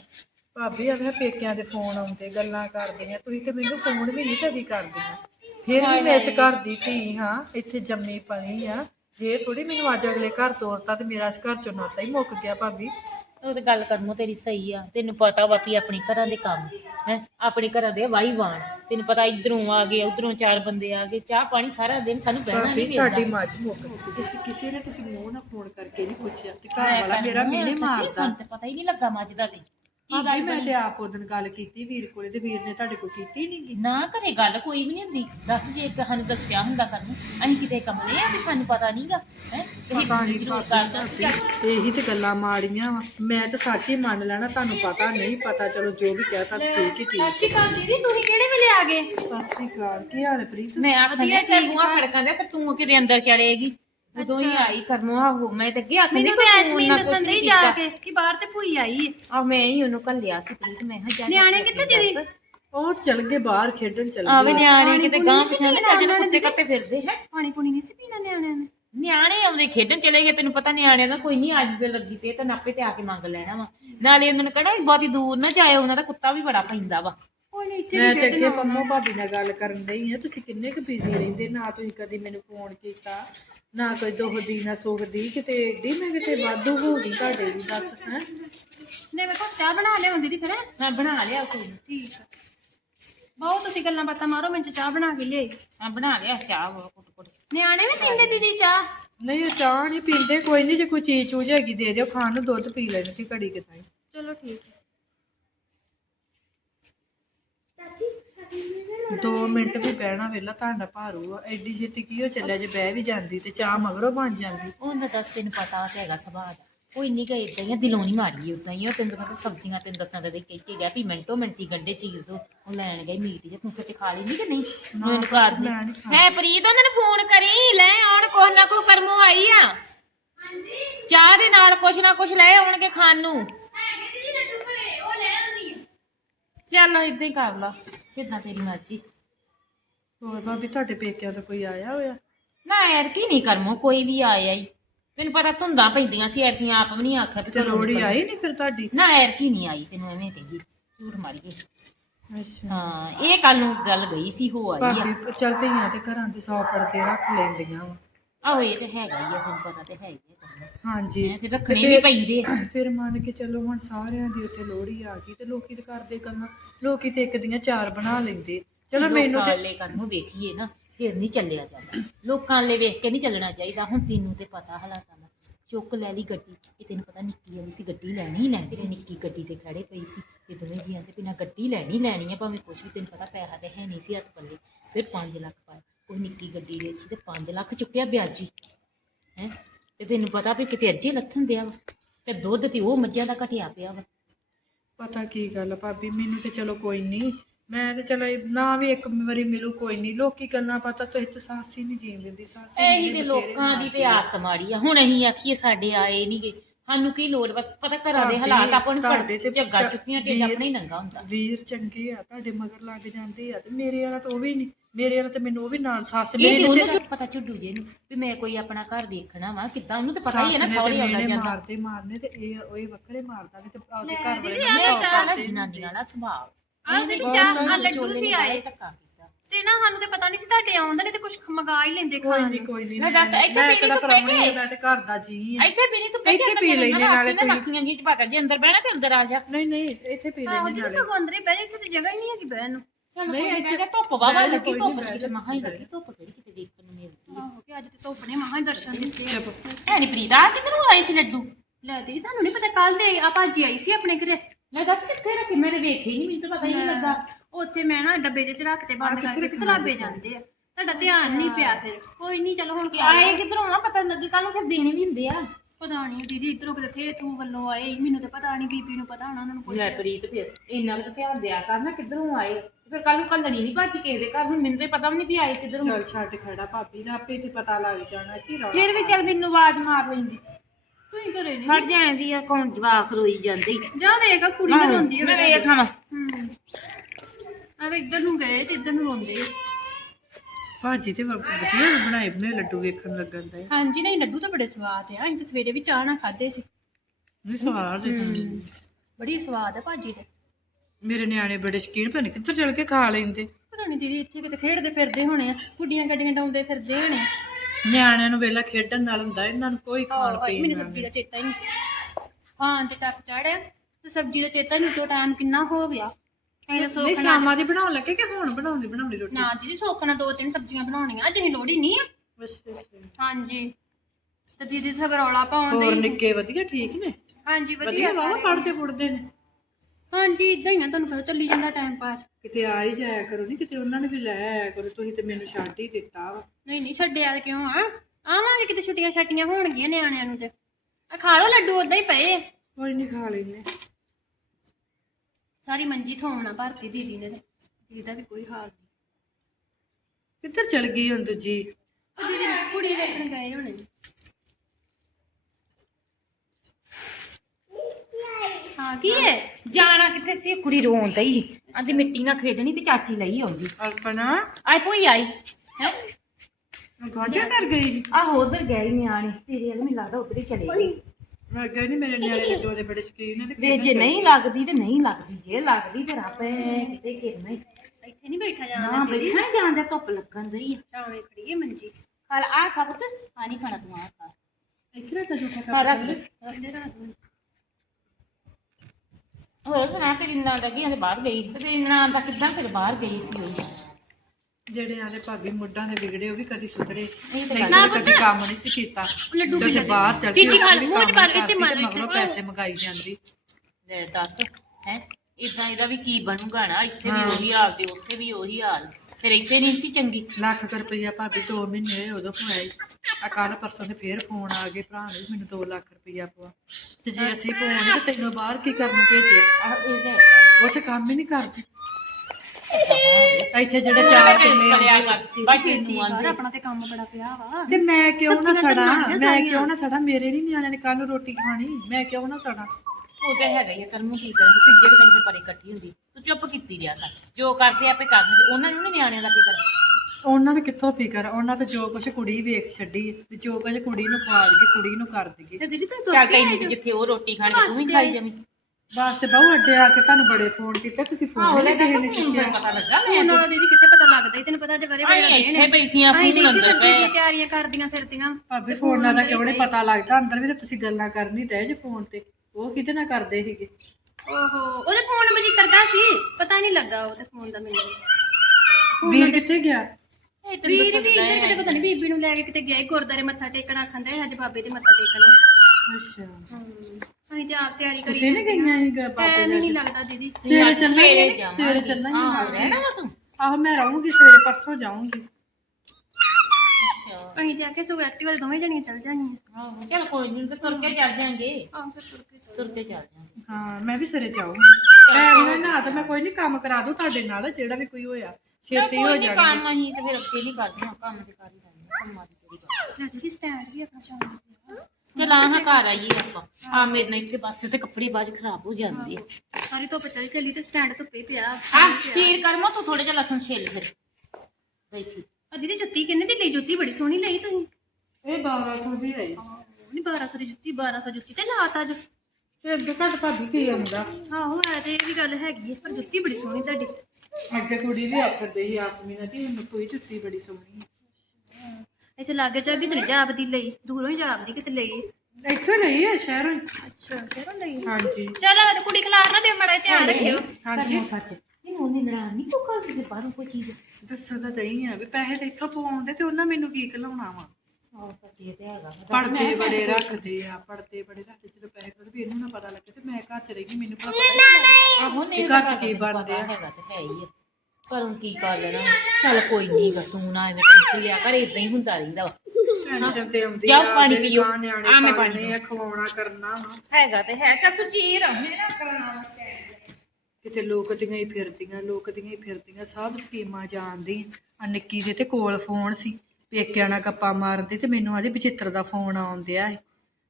ਭਾਬੀ ਆ ਮੈਂ ਪੇਕਿਆਂ ਦੇ ਫੋਨ ਆਉਂਦੇ ਗੱਲਾਂ ਕਰਦੀਆਂ। ਤੁਸੀਂ ਤੇ ਮੈਨੂੰ ਫੋਨ ਵੀ ਨਹੀਂ ਕਦੀ ਕਰਦੀਆਂ। ਫਿਰ ਵੀ ਮੈਂ ਇਸ ਘਰ ਦੀ ਧੀ ਹਾਂ ਇੱਥੇ ਜੰਮੀ ਪਲੀ ਆ ਜੇ ਥੋੜੀ ਮੈਨੂੰ ਅੱਜ ਅਗਲੇ ਘਰ ਤੋਰਤਾ ਤੇ ਮੇਰਾ ਇਸ ਘਰ ਚੋਂ ਨਾਤਾ ਹੀ ਮੁੱਕ ਗਿਆ ਭਾਬੀ। ਉਹ ਤੇ ਗੱਲ ਕਰਮੋ ਤੇਰੀ ਸਹੀ ਆ ਤੈਨੂੰ ਪਤਾ ਵਾ ਵੀ ਆਪਣੀ ਘਰਾਂ ਦੇ ਕੰਮ ਹੈ ਆਪਣੇ ਘਰਾਂ ਦੇ ਵਾਈ ਵਾਣ। ਤੈਨੂੰ ਪਤਾ ਇਧਰੋਂ ਆ ਗਏ ਉਧਰੋਂ ਚਾਰ ਬੰਦੇ ਆ ਗਏ ਚਾਹ ਪਾਣੀ ਸਾਰਾ ਦਿਨ ਸਾਨੂੰ ਬਹਿਣਾ ਭਾਬੀ ਨਹੀਂ ਸਾਡੀ ਮਿਲਦਾ ਮੱਝ ਮੁੱਕ ਗਈ। ਕਿਸੇ ਕਿਸੇ ਨੇ ਤੁਸੀਂ ਮੂੰਹ ਨਾਲ ਫੋਨ ਕਰਕੇ ਨਹੀਂ ਪੁੱਛਿਆ ਤੇ ਘਰ ਵਾਲਾ ਮੇਰਾ ਮੀਨੇ ਸੱਚੀ ਮਾਰਦਾ। ਸਾਨੂੰ ਤੇ ਪਤਾ ਹੀ ਨਹੀਂ ਲੱਗਾ ਮੱਝ ਦਾ ਤੇ। ਕੀ ਭਾਬੀ ਗੱਲ ਮੈਂ ਬਣੀ? ਤੇ ਆਪ ਉਹਦਨ ਗੱਲ ਕੀਤੀ ਵੀਰ ਕੋਲੇ ਤੇ ਵੀਰ ਨੇ ਤੁਹਾਡੇ ਕੋਲ ਕੀਤੀ ਨਹੀਂ ਗੀ ਨਾ ਘਰੇ ਗੱਲ ਕੋਈ ਵੀ ਨਹੀਂ ਹੁੰਦੀ। ਦੱਸ ਜੇ ਇੱਕ ਸਾਨੂੰ ਦੱਸਿਆ ਹੁੰਦਾ ਕਰਨ। ਅਸੀਂ ਕਿਤੇ ਕਮਲੇ ਆ ਵੀ ਸਾਨੂੰ ਪਤਾ ਨਹੀਂਗਾ ਹੈ? ਤੇ ਪਤਾ ਨਹੀਂ ਜ਼ਰੂਰ ਕਰਦਾ ਸੀ ਇਹੀ ਤੇ ਗੱਲਾਂ ਮਾੜੀਆਂ ਵਾ। ਮੈਂ ਤਾਂ ਸੱਚ ਹੀ ਮੰਨ ਲੈਣਾ ਤੁਹਾਨੂੰ ਪਤਾ ਨਹੀਂ ਪਤਾ ਚਲੋ ਜੋ ਵੀ ਕਹਿ ਤਾ ਠੀਕ ਹੀ ਠੀਕ ਸਤਿ ਸ਼੍ਰੀ ਅਕਾਲ ਦੀਦੀ ਤੁਸੀਂ ਕਿਹੜੇ ਵੇਲੇ ਆ ਗਏ? ਸਤਿ ਸ਼੍ਰੀ ਅਕਾਲ ਕੀ ਹਾਲ ਹੈ ਪ੍ਰੀਤ? ਮੈਂ ਆਖਦੀ ਕਿ ਬੂਆ ਖੜਕਾਂ ਦੇ ਪਰ ਤੂੰ ਕਿਤੇ ਅੰਦਰ ਚਲੇਗੀ ਉਦੋਂ ਹੀ ਆਈ ਕਰਨੋਂ ਆਹੋ ਮੈਂ ਤੇ ਅੱਗੇ ਆਖਦੀ ਮੈਨੂੰ ਤੇ ਐਸ਼ਮੀਨ ਦੱਸਣ ਦੇ ਜਾ ਕੇ ਕਿ ਬਾਹਰ ਤੇ ਭੂਈ ਆਈ ਹੈ ਆ ਮੈਂ ਹੀ ਉਹਨੂੰ ਕੱਲਿਆ ਸੀ ਪ੍ਰੀਤ ਮੈਂ ਹਾਂ ਜਾ ਨਿਆਣੇ ਕਿੱਥੇ ਦੀਦੀ ਉਹ ਚਲ ਗਏ ਬਾਹਰ ਖੇਡਣ ਚਲ ਆ ਵੀ ਨਿਆਣੇ ਕਿਤੇ ਗਾਂ ਪਛਾਣ ਚੱਜ ਨਾਲ ਕੁੱਤੇ ਕੱਤੇ ਫਿਰਦੇ ਹੈ? ਪਾਣੀ ਪੁਣੀ ਨਹੀਂ ਸੀ ਪੀਣਾ ਨਿਆਣਿਆਂ ਨੇ। ਨਿਆਣੇ ਆਉਂਦੇ ਖੇਡਣ ਚਲੇ ਗਏ ਤੈਨੂੰ ਪਤਾ ਨਿਆਣਿਆਂ ਦਾ ਕੋਈ ਨਹੀਂ ਅੱਜ ਦੇ ਲੱਗੀ ਤੇ ਤਾਂ ਨਾਪੇ ਤੇ ਆ ਕੇ ਮੰਗ ਲੈਣਾ ਵਾ। ਨਾਲੇ ਉਹਨਾਂ ਨੂੰ ਕਹਣਾ ਬਹੁਤੀ ਦੂਰ ਨਾ ਜਾਇਓ ਉਹਨਾਂ ਦਾ ਕੁੱਤਾ ਵੀ ਬੜਾ ਪੈਂਦਾ ਵਾ। ਇੱਥੇ ਮੈਂ ਤੇ ਅੱਗੇ ਪੰਮੋ ਭਾਬੀ ਨਾਲ ਗੱਲ ਕਰਨ ਡਈ ਆ ਤੁਸੀਂ ਕਿੰਨੇ ਕੁ ਬਿਜ਼ੀ ਰਹਿੰਦੇ? ਨਾ ਤੁਸੀਂ ਕਦੀ ਮੈਨੂੰ ਫੋਨ ਕੀਤਾ ਨਾ ਕੋਈ ਦੁੱਖ ਦੀ ਨਾ ਸੁੱਖ ਦੀ ਕਿਤੇ ਏਡੀ ਮੈਂ ਕਿਤੇ ਵਾਧੂ ਹੋ ਗਈ ਤੁਹਾਡੇ ਵੀ ਦੱਸ ਹੈ? ਨੇ ਮੈਂ ਕੋਲ ਚਾਹ ਬਣਾ ਲਿਆਉਂਦੀ ਦੀ ਫਿਰ। ਹਾਂ ਬਣਾ ਲਿਆ ਕੋਈ ਨੀ। ਠੀਕ ਆ। ਬਹੁਤ ਤੁਸੀਂ ਗੱਲਾਂ ਬਾਤਾਂ ਮਾਰੋ ਮੈਂ ਚਾਹ ਬਣਾ ਕੇ ਲਿਆਈ। ਹਾਂ ਬਣਾ ਲਿਆ ਚਾਹ ਉਹ ਕੁੱਟ ਕੁੱਟ ਨਿਆਣੇ ਵੀ ਪੀਂਦੇ ਦੀਦੀ ਚਾਹ? ਨਹੀਂ ਉਹ ਚਾਹ ਨਹੀਂ ਪੀਂਦੇ ਕੋਈ ਨਹੀਂ ਜੇ ਕੋਈ ਚੀਜ਼ ਚੂਜ ਹੈਗੀ ਦੇ ਦਿਓ ਖਾਣ ਨੂੰ ਦੁੱਧ ਪੀ ਲੈਣ ਸੀ ਘੜੀ ਕਿਤਾ ਹੀ ਚਲੋ ਠੀਕ ਹੈ ਚਾਚੀ ਸਾਡੀ ਵੀਡੀਓ 2 ਮਿੰਟ ਵੀ ਬਹਿਣਾ ਵੇਲਾ ਤੁਹਾਡਾ ਭਾਰੂ ਆ। ਐਡੀ ਛੇਤੀ ਕੀ ਹੋ ਚੱਲਿਆ? ਜੇ ਬਹਿ ਵੀ ਜਾਂਦੀ ਤੇ ਚਾਹ ਮਗਰੋਂ ਬਣ ਜਾਂਦੀ। ਉਹਨਾਂ ਦੱਸ ਤੈਨੂੰ ਪਤਾ ਤੇ ਹੈਗਾ ਸੁਭਾਅ ਦਾ। ਕੋਈ ਨਹੀਂ ਗਏ ਇਦਾਂ ਹੀ ਆ, ਦਿਲੋਂ ਨਹੀਂ ਮਾਰੀ ਉਦਾਂ ਹੀ ਆ, ਉਹ ਤੈਨੂੰ ਤਾਂ ਪਤਾ ਸਬਜ਼ੀਆਂ ਤੈਨੂੰ ਦੱਸਾਂ ਤੇ ਕਹਿ ਕੇ ਗਿਆ ਵੀ ਮਿੰਟੋ ਮਿੰਟੀ ਗੰਡੇ ਚੀਰ ਦੋ। ਉਹ ਲੈਣ ਗਏ ਮੀਟ ਜੇ ਤੂੰ ਸੱਚ ਖਾ ਲੈਂਦੀ ਕਿ ਨਹੀਂ? ਮੈਨੂੰ ਘਰ ਦੀ ਮੈਂ ਹੈ ਪ੍ਰੀਤ ਉਹਨਾਂ ਨੂੰ ਫੋਨ ਕਰੀ। ਲੈ ਆਉਣ ਕੁਛ ਨਾ ਕੁਛ ਕਰਮੋ ਆਈ ਆ। ਹਾਂਜੀ। ਚਾਹ ਦੇ ਨਾਲ ਕੁਛ ਨਾ ਕੁਛ ਲੈ ਆਉਣਗੇ ਖਾਣ ਨੂੰ। ਚੱਲ ਇਦਾਂ ਹੀ ਕਰ ਲਾ। ਕਿੱਦਾਂ ਤੇਰੀ ਮਰਜ਼ੀ। ਹੋਰ ਭਾਬੀ ਤੁਹਾਡੇ ਪੇਕਿਆਂ ਦਾ ਕੋਈ ਆਇਆ ਹੋਇਆ? ਨਾ ਯਾਰ ਕੀ ਨਹੀਂ ਕਰਮੋ ਕੋਈ ਵੀ ਆਇਆ ਹੀ ਤੈਨੂੰ ਪਤਾ ਧੁੰਦਾਂ ਪੈਂਦੀਆਂ ਸੀ ਐਤੀਆਂ ਆਪ ਵੀ ਨਹੀਂ ਆਖਿਆ ਤੇ ਲੋੜੀ। ਆਈ ਨਹੀਂ ਫਿਰ ਤੁਹਾਡੀ? ਨਾ ਯਾਰ ਕੀ ਨਹੀਂ ਆਈ ਤੈਨੂੰ ਐਵੇਂ ਕਹੀ ਝੂਠ ਮਾਰੀਏ। ਅੱਛਾ। ਹਾਂ ਇਹ ਕੱਲ ਨੂੰ ਗੱਲ ਗਈ ਸੀ ਹੋ ਆਈ ਆ। ਭਾਬੀ ਚੱਲ ਪਈਆਂ ਤੇ ਘਰਾਂ ਦੇ ਸੌ ਪਰਦੇ ਰੱਖ ਲੈਂਦੀਆਂ ਵਾ। ਆਹੋ ਇਹ ਤੇ ਹੈਗਾ ਹੀ ਆ ਤੈਨੂੰ ਪਤਾ ਤੇ ਹੈ ਹੀ ਆ ਕਰਨਾ। ਹਾਂਜੀ। ਫਿਰ ਰੱਖਣੇ ਵੀ ਪੈਂਦੇ ਆ। ਫਿਰ ਮੰਨ ਕੇ ਚੱਲੋ ਹੁਣ ਸਾਰਿਆਂ ਦੀ ਉੱਥੇ ਲੋਹੜੀ ਆ ਗਈ ਤੇ ਲੋਕੀ ਤੇ ਕਰਦੇ ਗੱਲਾਂ। ਲੋਕੀ ਤੇ ਇੱਕ ਦੀਆਂ ਚਾਰ ਬਣਾ ਲੈਂਦੇ। ਚਲੋ ਮੈਨੂੰ ਤੇ ਲੈ ਕਰਨ ਨੂੰ ਵੇਖੀਏ ਨਾ ਫਿਰ ਨਹੀਂ ਚੱਲਿਆ ਜਾਂਦਾ। ਲੋਕਾਂ ਲੈ ਵੇਖ ਕੇ ਨਹੀਂ ਚੱਲਣਾ ਚਾਹੀਦਾ ਹੁਣ ਤੈਨੂੰ ਤੇ ਪਤਾ ਹਾਲਾਤਾਂ ਦਾ। ਚੁੱਕ ਲੈ ਲਈ ਗੱਡੀ ਇਹ ਤੈਨੂੰ ਪਤਾ ਨਿੱਕੀ ਵਾਲੀ ਸੀ ਗੱਡੀ ਲੈਣੀ ਹੀ ਲੈਣੀ। ਨਿੱਕੀ ਗੱਡੀ ਤੇ ਖੜੇ ਪਈ ਸੀ ਤੇ ਦੋਵੇਂ ਜੀਆਂ ਤੇ ਬਿਨਾਂ ਗੱਡੀ ਲੈਣੀ ਲੈਣੀ ਆ ਭਾਵੇਂ ਕੁਛ ਵੀ ਤੈਨੂੰ ਪਤਾ ਪੈਸਾ ਤੇ ਹੈ ਨਹੀਂ ਸੀ ਹੱਥ ਪੱਲੇ। ਫਿਰ 5 ਲੱਖ ਪਾਏ ਕੋਈ ਨਿੱਕੀ ਗੱਡੀ ਵੇਚੀ ਤੇ 5 ਲੱਖ ਚੁੱਕਿਆ ਵਿਆਜੀ। ਹੈ? ਤੇ ਤੈਨੂੰ ਪਤਾ ਵੀ ਕਿਤੇ ਅੱਜੇ ਲੱਥਣ ਦਿਆ ਵਾ ਤੇ ਦੁੱਧ ਤੇ ਉਹ ਮੱਝਾਂ ਦਾ ਘਟਿਆ ਪਿਆ ਵਾ। ਪਤਾ ਕੀ ਗੱਲ ਆ ਭਾਬੀ ਮੈਨੂੰ ਤੇ ਚਲੋ ਕੋਈ ਨਹੀਂ ਮੈਂ ਤੇ ਚਲੋ ਇਹ- ਨਾ ਵੀ ਇੱਕ ਵਾਰੀ ਮਿਲੂ ਕੋਈ ਨਹੀਂ। ਲੋਕੀ ਕਰਨਾ ਪਤਾ ਤੁਸੀਂ ਤੇ ਸਾਸ ਹੀ ਨਹੀਂ ਜੀਣ ਦਿੰਦੀ ਸਾਸ ਹੀ ਇਹੀ ਤੇ ਲੋਕਾਂ ਦੀ ਤੇ ਆਦਤ ਮਾੜੀ ਆ। ਹੁਣ ਅਸੀਂ ਆਖੀਏ ਸਾਡੇ ਆਏ ਨਹੀਂਗੇ ਸਾਨੂੰ ਕੀ ਲੋੜ ਵਾ? ਪਤਾ ਘਰਾਂ ਦੇ ਹਾਲਾਤ ਆਪਾਂ ਨੂੰ ਤੁਹਾਡੇ ਤੇ ਝੱਗਾ ਚੁੱਕੀਆਂ ਢਿੱਡ ਆਪਣਾ ਹੀ ਨੰਗਾ ਹੁੰਦਾ। ਵੀਰ ਚੰਗੇ ਆ ਤੁਹਾਡੇ ਮਗਰ ਲੱਗ ਜਾਂਦੇ ਆ ਤੇ ਮੇਰੇ ਵਾਲਾ ਤਾਂ ਉਹ ਵੀ ਨਹੀਂ ਮੇਰੇ ਵਾਲਾ ਤੇ ਮੈਨੂੰ ਉਹ ਵੀ ਨਾਲ ਸੱਸ ਇਹ ਤੇ ਮੇਰੀ ਉਹਨੂੰ ਤਾਂ ਪਤਾ ਝੁੱਡੂ ਜੇ ਨੂੰ ਵੀ ਮੈਂ ਕੋਈ ਆਪਣਾ ਘਰ ਦੇਖਣਾ ਵਾ ਕਿੱਦਾਂ? ਉਹਨੂੰ ਤਾਂ ਪਤਾ ਹੀ ਹੈ ਨਾ ਤੇ ਆਉਂਦਾ ਜਾਂਦਾ। ਮਾਰਦੇ ਮਾਰਨੇ ਤੇ ਇਹ ਉਹ ਹੀ ਵੱਖਰੇ ਮਾਰਦਾ ਵੀ ਤੇ ਆਪਦੇ ਘਰ ਵਾਲੇ ਨੂੰ ਸੌ ਜਨਾਨੀਆਂ ਦਾ ਸੁਭਾਅ। ਆਹ ਦੀਦੀ ਚਾਹ ਆ ਲੱਡੂ ਸੀ ਆਏ। ਤੇ ਨਾ ਸਾਨੂੰ ਤੇ ਪਤਾ ਨਹੀਂ ਸੀ ਤੁਹਾਡੇ ਆਉਂਦੇ ਨੇ ਤੇ ਕੁਝ ਮੰਗਾ ਹੀ ਲੈਂਦੇ ਕੋਈ ਖਾਣ ਨਹੀਂ ਕੋਈ ਨਹੀਂ ਮੈਂ ਦੱਸ, ਇੱਥੇ ਮੈਂ ਪੀਣੀ ਕਿਹੜਾ ਧੁੱਪੇ ਪ੍ਰਾਹੁਣਾ ਹੀ ਆ, ਕਿ? ਮੈਂ ਤੇ ਘਰ ਦਾ ਜੀ ਆ। ਇੱਥੇ ਵੀ ਨਹੀਂ ਤੂੰ ਇੱਥੇ ਪੀ ਲੈਨੇ ਨਾਲੇ ਤੁਸੀਂ। ਰੱਖੀਆਂ ਜੀ ਚ ਪਾ ਕੇ ਜੇ ਅੰਦਰ ਬਹਿਣਾ ਤੇ ਅੰਦਰ ਆ ਜਾ। ਨਹੀਂ ਨਹੀਂ ਇੱਥੇ ਪੀ ਆਹੋ ਲੈਣੇ ਜੀ ਨਾਲੇ। ਸਗੋਂ ਅੰਦਰ ਹੀ ਬਹਿ ਜਾ ਇੱਥੇ ਤੇ ਜਗ੍ਹਾ ਹੀ ਨਹੀਂ ਹੈਗੀ ਬਹਿਣ ਨੂੰ। ਨਹੀਂ ਇੱਥੇ ਧੁੱਪ ਵਾਵਾ ਲੱਗੀ ਧੁੱਪ ਨੀ, ਬਹਿ ਦੀ ਜਾ, ਮਹਾ ਹੀ ਲੱਗੀ ਧੁੱਪ ਕਿਹੜੀ ਕਿਤੇ ਦੇਖਣ ਨੂੰ ਮਿਲਦੀ ਆਹੋ ਕਿ ਅੱਜ ਤੇ ਧੁੱਪ ਨੇ ਮਹਾਂ ਹੀ ਦਰਸ਼ਨ ਦਿੱਤੇ ਆ। ਹੈ ਨਹੀਂ ਪ੍ਰੀਤ ਆ ਕਿਧਰੋਂ ਆਏ ਸੀ ਲੱਡੂ? ਲੈ ਦੀਦੀ ਤੁਹਾਨੂੰ ਨਹੀਂ ਪਤਾ ਕੱਲ ਦੇ ਆ ਭਾਜੀ ਆਈ ਸੀ ਆਪਣੇ ਘਰੇ। ਲੈ ਦੱਸ ਕਿੱਥੇ ਰੱਖੀ? ਮੈਂ ਤੇ ਵੇਖੀ ਨਹੀਂ ਮੈਨੂੰ ਤਾਂ ਪਤਾ ਹੀ ਨਹੀਂ ਲੱਗਾ। ਉੱਥੇ ਮੈਂ ਨਾ ਡੱਬੇ ਜਿਹੇ ਚ ਰੱਖ ਤੇ ਬੰਦ ਕਰਕੇ ਸਲਾਬੇ ਜਾਂਦੇ ਆ। ਤੁਹਾਡਾ ਧਿਆਨ ਨਹੀਂ ਪਿਆ ਫਿਰ। ਕੋਈ ਨਹੀਂ ਚਲੋ ਹੁਣ ਆਏ ਕਿਧਰੋਂ ਆ? ਪਤਾ ਨੀ ਲੱਗੀ ਕੱਲ ਨੂੰ ਫਿਰ ਦੇਣੇ ਵੀ ਹੁੰਦੇ ਆ। ਪਤਾ ਨਹੀਂ ਦੀਦੀ ਇਧਰੋਂ ਕਿਤੇ ਥੇ ਤੂੰ ਵੱਲੋਂ ਆਏ ਸੀ, ਮੈਨੂੰ ਤਾਂ ਪਤਾ ਨਹੀਂ ਬੀਬੀ ਨੂੰ ਪਤਾ ਹੋਣਾ ਉਹਨਾਂ ਨੂੰ ਪੁੱਛ ਲੈ ਪ੍ਰੀਤ ਫਿਰ ਇੰਨਾ ਕੁ ਤਾਂ ਧਿਆਨ ਦਿਆ ਕਰ ਨਾ ਕਿੱਧਰੋਂ ਆਏ। ਫਿਰ ਕੱਲ ਨੂੰ ਕੱਲਣੀ ਨਹੀਂ ਭੱਜ ਕਿਸੇ ਦੇ ਘਰ ਨੂੰ ਮੈਨੂੰ ਤੇ ਪਤਾ ਵੀ ਨਹੀਂ ਵੀ ਆਏ ਕਿੱਧਰੋਂ। ਚਲ ਛੱਡ ਖੜਾ ਭਾਬੀ ਨਾ ਆਪੇ ਤੇ ਪਤਾ ਲੱਗ ਜਾਣਾ ਕੀ ਰੌਲਾ ਫਿਰ ਵੀ ਚੱਲ ਮੈਨੂੰ ਆਵਾਜ਼ ਮਾਰ ਲੈਂਦੀ। ਤੁਸੀਂ ਘਰੇ ਨਹੀਂ ਫੜ ਜਾਂਦੀ ਆ ਕੌਣ ਜਵਾਕ ਰੋਈ ਜਾਂਦੀ? ਜਾ ਵੇਖ ਕੁੜੀ ਨੂੰ ਰੋਂਦੀ ਹੈ ਮੈਂ ਵੇਖ। ਖਾਵਾਂ ਹੂੰ। ਆ ਵੇ ਇੱਧਰ ਨੂੰ ਗਏ ਤੇ ਇੱਧਰ ਨੂੰ ਰੋਂਦੇ ਆ। ਭਾਜੀ ਤੇ ਵਧੀਆ ਬਣਾਏ ਬਣੇ ਲੱਡੂ ਵੇਖਣ ਲੱਗਣ ਦਾ। ਹਾਂਜੀ ਨਹੀਂ ਲੱਡੂ ਤਾਂ ਬੜੇ ਸਵਾਦ ਆ। ਅਸੀਂ ਤਾਂ ਸਵੇਰੇ ਵੀ ਚਾਹ ਨਾਲ ਖਾਦੇ ਸੀ। ਨਹੀਂ ਸਵਾਦ ਹੈ। ਬੜੀ ਸਵਾਦ ਆ ਭਾਜੀ ਦੇ ਮੇਰੇ ਨਿਆਣੇ ਬੜੇ ਸ਼ਕੀਨ ਨੀ ਕਿੱਧਰ ਚਲ ਕੇ ਖਾ ਲੈਂਦੇ। ਪਤਾ ਨਹੀਂ ਦੀਦੀ ਇੱਥੇ ਕਿਤੇ ਖੇਡਦੇ ਫਿਰਦੇ ਹੋਣੇ ਆ। ਗੁੱਡੀਆਂ ਗੱਡੀਆਂ ਡਾਉਂਦੇ ਫਿਰਦੇ ਹੋਣੇ ਆ। ਨਿਆਣਿਆਂ ਨੂੰ ਵੇਲਾ ਖੇਡਣ ਨਾਲ ਹੁੰਦਾ ਇਹਨਾਂ ਨੂੰ ਕੋਈ ਖਾਣ ਪੀਣ ਮੈਨੂੰ ਨਾਲ ਸਬਜ਼ੀ ਦਾ ਚੇਤਾ ਹੀ ਨਹੀਂ। ਹਾਂ ਤੇ ਟੱਕ ਚੜਿਆ ਤੇ ਸਬਜ਼ੀ ਦਾ ਚੇਤਾ ਨਹੀਂ ਤੋਂ ਟਾਈਮ ਕਿੰਨਾ ਹੋ ਗਿਆ। ਨਹੀਂ ਸ਼ਾਮਾਂ ਦੀ ਬਣਾਉਣ ਲੱਗੇ ਕਿ ਹੁਣ ਬਣਾਉਂਦੀ ਬਣਾਉਣੀ ਰੋਟੀ? ਨਾ ਜੀ ਸੁੱਖ ਨਾਲ ਦੋ ਤਿੰਨ ਸਬਜ਼ੀਆਂ ਬਣਾਉਣੀਆਂ ਅੱਜ ਅਸੀਂ ਲੋੜੀ ਨਹੀਂ ਆ। ਅੱਛਾ ਅੱਛਾ। ਹਾਂਜੀ। ਤੇ ਦੀਦੀ ਸਗਰੌਲਾ ਪਾਉਂਦੇ ਹੋਰ ਨਿੱਕੇ ਵਧੀਆ ਠੀਕ ਨੇ? ਹਾਂਜੀ ਵਧੀਆ ਵਧੀਆ ਵਾਵਾ ਪੜਦੇ ਪੁੜਦੇ ਨੇ। ਹਾਂਜੀ ਇਦਾਂ ਹੀ ਆ ਤੁਹਾਨੂੰ ਪਤਾ ਚੱਲੀ ਜਾਂਦਾ ਟਾਈਮ ਪਾਸ ਕਿਤੇ ਆ ਹੀ ਜਾਇਆ ਕਰੋ ਨਹੀਂ ਕਿਤੇ ਉਹਨਾਂ ਨੇ ਵੀ ਲੈ ਆਇਆ ਕਰੋ ਤੁਸੀਂ ਤੇ ਮੈਨੂੰ ਛੱਡ ਹੀ ਦਿੱਤਾ ਵਾ। ਨਹੀਂ ਨਹੀਂ ਛੱਡਿਆ ਤੇ ਕਿਉਂ ਆ? ਆਵਾਂਗੇ ਕਿਤੇ ਛੁੱਟੀਆਂ ਛੱਟੀਆਂ ਹੋਣਗੀਆਂ ਨਿਆਣਿਆਂ ਨੂੰ ਤੇ। ਆ ਖਾ ਲਓ ਲੱਡੂ ਉਦਾਂ ਹੀ ਪਏ। ਆ। ਕੋਈ ਨਹੀਂ ਖਾ ਲੈਨੇ ਸਾਰੀ ਮੰਜੀ ਥੋਣਾ ਭਰਤੀ ਦੀਦੀ ਨੇ ਤੇ। ਦੀਦੀ ਦਾ ਵੀ ਕੋਈ ਹਾਲ ਨਹੀਂ ਕਿੱਧਰ ਚਲ ਗਈ ਹੁਣ ਦੂਜੀ? ਉਹ ਦੀਦੀ ਕੁੜੀ ਵੇਖਣ ਗਏ ਹੋਣੇ। ਹਾਂ ਕੀ ਹੈ? ਜਾਣਾ ਕਿੱਥੇ ਸੀ? ਕੁੜੀ ਰੋਣ ਦਈ ਆਂਦੀ ਮਿੱਟੀ ਨਾਲ ਖੇਡਣੀ ਤੇ ਚਾਚੀ ਲਈ ਆਉਂਦੀ। ਅਲਪਨਾ ਆਈ ਭੂਈ ਆਈ। ਹੈ? ਗਾਡਿਆ ਕਰ ਗਈ ਆਹੋ ਉਧਰ ਗਏ ਨਿਆਣੇ। ਤੇਰੇ ਵਾਲੇ ਮੈਨੂੰ ਲੱਗਦਾ ਉਧਰ ਹੀ ਚਲੇ ਗਏ ਮੈਂ ਕਹਿੰਦੀ ਨਹੀਂ ਮੇਰੇ ਨਿਆਣੇ ਲੱਡੂ ਦੇ ਬੜੇ ਸ਼ਕੀਨ ਨੇ ਤੇ ਵੇ ਜੇ ਨਹੀਂ ਲੱਗਦੀ ਤੇ ਨਹੀਂ ਲੱਗਦੀ। ਜੇ ਲੱਗਦੀ ਫਿਰ ਆਪੇ ਕਿਤੇ ਕਿਰਨਾ ਹੀ। ਇੱਥੇ ਨਹੀਂ ਬੈਠਾ ਨਾ ਜਾਂਦਾ ਬੈਠਾ ਨੀ ਜਾਂਦਾ ਧੁੱਪ ਲੱਗਣ ਦਈ ਸ਼ਾਮੇ ਖੜੀਏ ਮੰਜੀ। ਹਾਲ ਆ ਖਾ ਪੁੱਤ ਆ ਨਹੀਂ ਖਾਣਾ ਤੂੰ ਆ ਖਾ। ਇੱਥੇ ਰੱਖ ਜੂਠਾ ਖਾ ਰੱਖ ਲੈ। ਰੱਖਦੇ ਰਾਤ ਨੂੰ ਹੋਰ ਸੁਣਾ ਤੇਰੀ ਨਾਂ ਦਾ ਕੀ ਹਲੇ ਬਾਹਰ ਗਈ। ਤੇ ਤੇਰੀ ਨਾਂ ਦਾ ਕਿੱਦਾਂ ਫਿਰ ਬਾਹਰ ਗਈ ਸੀ ਉਹ? ਜਿਹੜੇ ਆਲੇ ਭਾਬੀ ਮੁੱਢਾਂ ਦੇ ਵਿਗੜੇ ਉਹ ਵੀ ਕਦੀ ਸੁਧਰੇ। ਨਹੀਂ ਤਾਂ ਕਦੀ ਕੰਮ ਨਹੀਂ ਸੀ ਕੀਤਾ। ਲੱਡੂ ਜਦੋਂ ਵੀ ਬਾਹਰ ਚੱਲ ਚੀਚੀ ਖਾ ਮੂੰਹ ਚ ਪਾ ਲਓ, ਇੱਥੇ ਮਾਰੋ, ਤੇ ਇੱਥੇ ਮਗਰੋਂ ਪੈਸੇ ਮੰਗਾਈ ਜਾਂਦੀ। ਲੈ ਦੱਸ ਹੈ? ਇਦਾਂ ਇਹਦਾ ਵੀ ਕੀ ਬਣੂਗਾ ਨਾ? ਇੱਥੇ ਵੀ ਉਹੀ ਹਾਲ ਤੇ ਉੱਥੇ ਵੀ ਉਹੀ ਹਾਲ। ਫਿਰ ਇੱਥੇ ਨਹੀਂ ਸੀ ਚੰਗੀ। ਲੱਖ ਕੁ ਰੁਪਈਆ ਭਾਬੀ 2 ਮਹੀਨੇ ਹੋਏ ਉਦੋਂ ਪਵਾਈ ਆ ਕੱਲ ਪਰਸੋਂ ਦੇ ਫੇਰ ਫੋਨ ਆ ਗਏ ਭਰਾ ਨੇ ਵੀ ਮੈਨੂੰ 2 ਲੱਖ ਰੁਪਈਆ ਪਵਾ। ਤੇ ਜੇ ਅਸੀਂ ਪਵਾਉਣੇ ਤੇ ਤੈਨੂੰ ਬਾਹਰ ਕੀ ਕਰਨ ਨੂੰ ਭੇਜਿਆ? ਆਹ ਇਹ ਤਾਂ ਉੱਥੇ ਕੰਮ ਹੀ ਨਹੀਂ ਕਰਦੇ। ਇੱਥੇ ਜਿਹੜੇ ਚਾਰ ਕਰ ਆਪਣਾ ਤੇ ਕੰਮ ਬੜਾ ਪਿਆ ਵਾ। ਤੇ ਮੈਂ ਕਿਉਂ ਨਾ ਸੜਾ? ਮੈਂ। ਕਿਉਂ ਨਾ ਸੜਾ? ਮੇਰੇ ਨਹੀਂ ਨਿਆਣਿਆਂ ਨੇ ਕੱਲ ਨੂੰ ਰੋਟੀ ਖਾਣੀ। ਮੈਂ ਕਿਉਂ ਨਾ ਸੜਾ? ਉਹ ਤਾਂ ਹੈਗਾ ਹੀ ਆ ਕਰਮੂ ਕੀ ਕਰਾਂਗੇ ਤੀਜੇ ਕੁ ਦਿਨ ਫਿਰ ਪਰੇ ਇਕੱਠੀ ਹੁੰਦੀ ਤੂੰ ਚੁੱਪ ਕੀਤੀ ਰਿਹਾ ਕਰ। ਜੋ ਕਰਦੇ ਆਪੇ ਕਰਨਗੇ ਉਹਨਾਂ ਨੂੰ ਨਹੀਂ ਨਿਆਣਿਆਂ ਦਾ ਫਿਕਰ? ਉਹਨਾਂ ਦਾ ਕਿੱਥੋਂ ਫਿਕਰ? ਉਹਨਾਂ ਤੇ ਜੋ ਕੁਛ ਕੁੜੀ ਵੇਖ ਛੱਡੀ ਹੈ, ਵੀ ਜੋ ਕੁਛ ਕੁੜੀ ਨੂੰ ਖਵਾ ਦਈਏ ਕੁੜੀ ਨੂੰ ਕਰ ਦਈਏ। ਤੇ ਦੀਦੀ ਤੂੰ ਚੱਲ ਤੈਨੂੰ ਤੇ ਜਿੱਥੇ ਉਹ ਰੋਟੀ ਖਾਣੀ ਤੇ ਤੂੰ ਵੀ ਖਾਈ ਜਾਵੀਂ। ਬਸ ਤੇ ਬਹੁ ਅੱਡੇ ਆ ਕੇ ਤੁਹਾਨੂੰ ਬੜੇ ਫੋਨ ਕੀਤੇ ਤੁਸੀਂ ਫੋਨ ਨਹੀਂ ਕਿਸੇ ਨੇ ਚੁੱਕਿਆ। ਪਤਾ ਲੱਗਾ ਮੈਂ ਹੁਣ ਉਹ ਦੀਦੀ ਕਿਤੇ ਪਤਾ ਲੱਗਦਾ ਈ, ਤੈਨੂੰ ਪਤਾ ਜੇ ਬਰੇ ਬਰੇ ਅਸੀਂ ਇੱਥੇ ਬੈਠੀਆਂ ਫੋਨ ਅੰਦਰ ਪਏ। ਤਿਆਰੀਆਂ ਕਰਦੀਆਂ ਫਿਰਦੀਆਂ। ਭਾਬੀ ਫੋਨਾਂ ਦਾ ਕਿਉਂ ਨਹੀਂ ਪਤਾ ਲੱਗਦਾ? ਅੰਦਰ ਵੀ ਤੇ ਤੁਸੀਂ ਗੱਲਾਂ ਕਰਨੀ ਤੇ ਜੇ ਫੋਨ ਤੇ। ਉਹ ਕਿਤੇ ਨਾ ਕਰਦੇ ਸੀਗੇ? ਓਹੋ ਉਹਦੇ ਫੋਨ ਵਿੱਚ ਕਰਦਾ ਸੀ। ਪਤਾ ਨਹੀਂ ਲੱਗਾ ਉਹਦੇ ਫੋਨ ਦਾ ਮੈਨੂੰ। ਵੀਰ ਕਿੱਥੇ ਗਿਆ? ਵੀਰ ਵੀ ਇੱਧਰ ਕਿਤੇ ਪਤਾ ਨਹੀਂ ਬੀਬੀ ਨੂੰ ਲੈ ਕੇ ਕਿਤੇ ਗਿਆ ਈ ਗੁਰਦਾਰੇ ਮੱਥਾ ਟੇਕਣ ਆਖੰਦੇ ਅੱਜ ਬਾਬੇ ਦੇ ਮੱਥਾ ਟੇਕਣਾ। ਅੱਛਾ। ਅਸੀਂ ਤੇ ਆਪ ਤਿਆਰੀ ਕਰੀ ਤੁਸੀਂ ਨਹੀਂ ਗਈਆਂ ਸੀ ਗ- ਬਾਬੇ ਟਾਈਮ ਹੀ ਨਹੀਂ ਲੱਗਦਾ ਦੀਦੀ। ਸਵੇਰੇ ਚੱਲਾਂਗੇ? ਸਵੇਰੇ ਸਵੇਰੇ ਜਾਵਾਂਗੇ। ਚੱਲਾਂਗੇ? ਹਾਂ ਨਾਲ। ਰਹਿਣਾ ਵਾ ਤੂੰ? ਆਹੋ ਮੈਂ ਰਹੂੰਗੀ ਸਵੇਰੇ ਪਰਸੋਂ ਜਾਊਂਗੀ। ਅੱਛਾ। ਅਸੀਂ ਜਾ ਕੇ ਸੁਗ ਐਕਟਿਵਲ ਦੋਵੇਂ ਜਣੀਆਂ ਚੱਲ ਜਾਣੀਆਂ। ਆਹੋ ਚੱਲ ਕੋਈ ਨਹੀਂ ਤੇ ਤੁਰ ਕੇ ਚੱਲ ਜਾਾਂਗੇ। ਆਹ ਫਿਰ ਤੁਰ ਕੇ ਚੱਲ। ਤੁਰ ਕੇ ਚੱਲ ਜਾਾਂਗੇ। ਹਾਂ ਮੈਂ ਵੀ ਸਵੇਰੇ ਜਾਊਂਗੀ। ਟਾਈਮ ਨਾਲ ਨਾ। ਤਾਂ ਮੈਂ ਕੋਈ ਨਹੀਂ ਕੰਮ ਕਰਾ ਦੂੰ ਤੁਹਾਡੇ ਨਾਲ ਜਿਹੜਾ ਵੀ ਕੋਈ ਹੋਇਆ। ਛੇਤੀ ਹੋ ਜਾਣਾ ਕੰਮ ਅਸੀਂ ਤੇ ਫਿਰ ਅੱਗੇ ਨਹੀਂ ਕਰਦੇ ਹਾਂ ਕੰਮ ਤੇ ਕਰ ਹੀ ਲੈਂਦੇ ਹਾਂ, ਕੰਮਾਂ ਦੀ ਕਿਹੜੀ ਗੱਲ। ਲੈ ਦੀਦੀ ਸਟੈਂਡ ਵੀ ਆਪਣਾ ਚਾਹੀਦਾ ਚਲ ਆਹ ਘਰ ਆਈਏ ਆਪਾਂ। ਆ ਮੇਰੇ ਨਾਲ ਇੱਥੇ ਪਾਸੇ ਤੇ ਕੱਪੜੇ 'ਚ ਖਰਾਬ ਹੋ ਜਾਂਦੇ ਆ। ਸਾਰੀ ਧੁੱਪ ਚਲੀ ਚੱਲੀ ਤੇ ਸਟੈਂਡ ਧੁੱਪੇ ਪਿਆ। ਆ ਚੀਰ ਕਰਮੋ ਤੂੰ ਥੋੜੇ ਜਿਹਾ ਲਸਣ ਛਿੱਲ ਫਿਰ। ਬੈਠੀ। ਆ ਦੀਦੀ ਜੁੱਤੀ ਕਿੰਨੇ ਦੀ ਲਈ? ਜੁੱਤੀ ਬੜੀ ਸੋਹਣੀ ਲਈ ਤੁਸੀਂ। ਇਹ 1200 ਦੀ ਆਈ ਨਹੀਂ 1200 ਦੀ ਜੁੱਤੀ 1200 ਜੁੱਤੀ ਤੇ ਲਾਤਾ ਅੱਜ। ਤੇ ਅੱਗੇ ਘੱਟ ਭਾਬੀ ਕੀ ਆਉਂਦਾ? ਆਹੋ ਹੈ ਤੇ ਇਹ ਵੀ ਗੱਲ ਹੈਗੀ ਹੈ ਪਰ ਜੁੱਤੀ ਬੜੀ ਸੋਹਣੀ ਤੁਹਾਡੀ। ਅੱਗੇ ਕੁੜੀ ਵੀ ਆਖਦੇ ਸੀ ਆਸਮੀਨਾ ਦੀ ਮੈਨੂੰ ਕੋਈ ਜੁੱਤੀ ਬੜੀ ਸੋਹਣੀ ਹੈ ਇੱਥੇ ਲਾਗੇ ਚਾਗੀ ਤੇ ਜਾਬ ਦੀ ਲਈ ਦੂਰੋਂ ਹੀ ਜਾਬ ਦੀ ਕਿਤੇ ਲਈ। ਇੱਥੇ ਲਈ ਹੈ ਸ਼ਹਿਰੋਂ। ਅੱਛਾ ਸ਼ਹਿਰੋਂ ਲਈ। ਹਾਂਜੀ। ਚੱਲ ਆ ਕੁੜੀ ਖਲਾਰ ਨਾ ਦਿਓ ਮੜਾ ਧਿਆਨ ਰੱਖਿਓ। ਹਾਂਜੀ। ਸੱਚ ਨਹੀਂ ਉਹਨੇ ਨਹੀਂ ਤੂੰ ਕੱਲ ਕਿਸੇ ਬਾਹਰੋਂ ਕੋਈ ਚੀਜ਼ ਦੱਸੋ ਤਾਂ ਦਈ ਆ ਵੀ ਪੈਸੇ ਤੇ ਇੱਥੋਂ ਪਵਾਉਂਦੇ ਤੇ ਉਹਨਾਂ ਮੈਨੂੰ ਕੀ ਘਲਾਉਣਾ ਵਾ? ਆਹ ਸੱਚੀ ਤੇ ਹੈਗਾ ਪੜਦੇ ਬੜੇ ਰੱਖਦੇ ਆ ਪੜਦੇ ਬੜੇ ਰੱਖਦੇ ਜਦੋਂ ਪੈਸੇ ਕਰਦੇ ਵੀ ਇਹਨੂੰ ਨਾ ਪਤਾ ਲੱਗੇ ਤੇ ਮੈਂ ਘਰ ਚ ਰਹੀ ਮੈਨੂੰ ਭਲਾ ਪਤਾ ਹੀ ਨਹੀਂ ਲੱਗਦਾ ਆਹੋ ਨਹੀਂ ਕਿ ਘਰ ਚ ਕੀ ਬਣਦੇ ਆ। ਹੈਗਾ ਤੇ ਹੈ ਹੀ ਆ। ਪਰ ਹੁਣ ਕੀ ਕਰ ਲੈਣਾ? ਚੱਲ ਕੋਈ ਨਹੀਂ ਗਾ ਤੂੰ ਨਾ ਐਵੇਂ ਟੈਨਸ਼ਨ ਲਿਆ ਕਰ ਇਦਾਂ ਹੀ ਹੁੰਦਾ ਰਹਿੰਦਾ ਵਾ। ਟੈਨਸ਼ਨ ਤੇ ਆਉਂਦੀ ਜਾਓ ਆ, ਪਾਣੀ ਤੇ ਪੀਓ। ਨਿਆਣੇ ਆ ਮੈਂ ਪਾਲਣੇ ਪਾਣੀ ਆ ਖਵਾਉਣਾ ਕਰਨਾ ਵਾ। ਹੈਗਾ ਤੇ ਹੈ ਚੱਲ ਤੂੰ ਚੀਰ ਮੇਰਾ ਕਰਨਾ ਕਿਤੇ ਲੋਕ ਦੀਆਂ ਹੀ ਫਿਰਦੀਆਂ ਲੋਕ ਦੀਆਂ ਹੀ ਫਿਰਦੀਆਂ ਸਭ ਸਕੀਮਾਂ ਜਾਣਦੀ ਆ। ਨਿੱਕੀ ਦੇ ਤੇ ਕੋਲ ਫੋਨ ਸੀ ਪੇਕਿਆਂ ਨਾਲ ਗੱਪਾਂ ਮਾਰਦੇ ਤੇ ਮੈਨੂੰ ਆਦੇ ਬਚਿੱਤਰ ਦਾ ਫੋਨ ਆਉਂਦਿਆ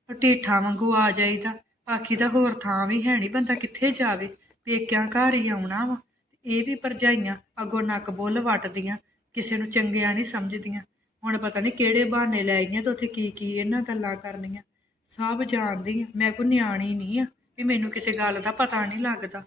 ਉਹ ਢੀਠਾਂ ਵਾਂਗੂ ਆ ਜਾਈਦਾ ਬਾਕੀ ਦਾ ਹੋਰ ਥਾਂ ਵੀ ਹੈ ਨਹੀਂ ਬੰਦਾ ਕਿੱਥੇ ਜਾਵੇ? ਪੇਕਿਆਂ ਘਰ ਹੀ ਆਉਣਾ ਵਾ। ਇਹ ਵੀ ਭਰਜਾਈਆਂ ਅੱਗੋਂ ਨੱਕ ਬੁੱਲ ਵੱਟਦੀਆਂ, ਕਿਸੇ ਨੂੰ ਚੰਗਿਆ ਨਹੀਂ ਸਮਝਦੀਆਂ। ਹੁਣ ਪਤਾ ਨਹੀਂ ਕਿਹੜੇ ਬਹਾਨੇ ਲੈ ਆਈਆਂ ਤੇ ਉੱਥੇ ਕੀ ਕੀ ਇਹਨਾਂ ਗੱਲਾਂ ਕਰਨੀਆਂ। ਸਭ ਜਾਣਦੀ ਆ, ਮੈਂ ਕੋਈ ਨਿਆਣੀ ਨਹੀਂ ਆ, ਵੀ ਮੈਨੂੰ ਕਿਸੇ ਗੱਲ ਦਾ ਪਤਾ ਨਹੀਂ ਲੱਗਦਾ।